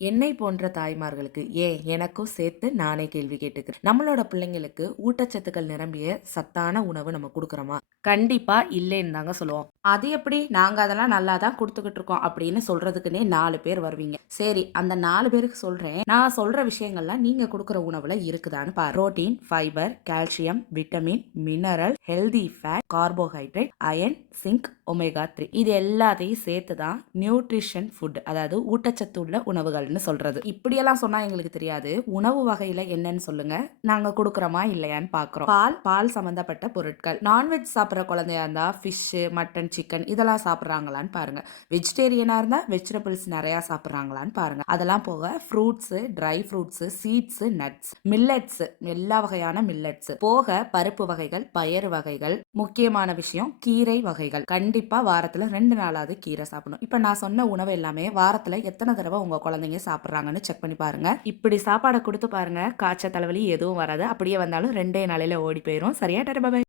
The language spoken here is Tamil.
என்னை போன்ற தாய்மார்களுக்கு ஏன் எனக்கும் சேர்த்து நானே கேள்வி கேட்டுக்கிறேன். நம்மளோட பிள்ளைங்களுக்கு ஊட்டச்சத்துக்கள் நிரம்பிய சத்தான உணவு நம்ம குடுக்குறோமா? கண்டிப்பா இல்லைன்னு தாங்க சொல்லுவோம். அது எப்படி நாங்க அதெல்லாம் நல்லா தான் குடுத்துக்கிட்டு இருக்கோம் அப்படின்னு சொல்றதுக்குன்னே 4 பேர் வருவீங்க. சரி அந்த 4 பேருக்கு சொல்றேன். நான் சொல்ற விஷயங்கள்லாம் நீங்க குடுக்குற உணவுல இருக்குதான்னு பாரு. Protein, fibre, calcium, vitamin, mineral, healthy fat, carbohydrate, iron, zinc, omega 3 இது எல்லாத்தையும் சேர்த்து தான் நியூட்ரிஷன் ஃபுட் அதாவது ஊட்டச்சத்து உள்ள உணவுகள்னு சொல்றது. இப்படியெல்லாம் சொன்னா எங்களுக்கு தெரியாது. உணவு வகையில என்னன்னு சொல்லுங்க. நாங்க குடுக்குறோமா இல்லையான்னு பார்க்குறோம். பால் சம்பந்தப்பட்ட பொருட்கள். நான்வெஜ் சாப்பிடுற குழந்தையா இருந்தா ஃபிஷ், மட்டன், சிக்கன் இதெல்லாம் சாப்பிடுறாங்களான்னு பாருங்க. வெஜிடேரியனா இருந்தா வெஜிடபிள்ஸ் நிறைய சாப்பிடுறாங்களான்னு பாருங்க. அதெல்லாம் போக fruits, dry fruits, seeds, nuts, millets எல்லா வகையான மில்லட்ஸ் போக பருப்பு வகைகள், பயறு வகைகள், முக்கியமான விஷயம் கீரை வகைகள். கண்டிப்பா வாரத்துல 2 நாளாவது கீரை சாப்பிடணும். இப்ப நான் சொன்ன உணவு எல்லாமே வாரத்துல எத்தனை தடவை உங்க குழந்தைங்க சாப்பிடுறாங்கன்னு செக் பண்ணி பாருங்க. இப்படி சாப்பாடை கொடுத்து பாருங்க. காய்ச்சல், தலைவலி எதுவும் வராது. அப்படியே வந்தாலும் 2 நாளையில ஓடி போயிரும். சரியா? டாடா பாய்.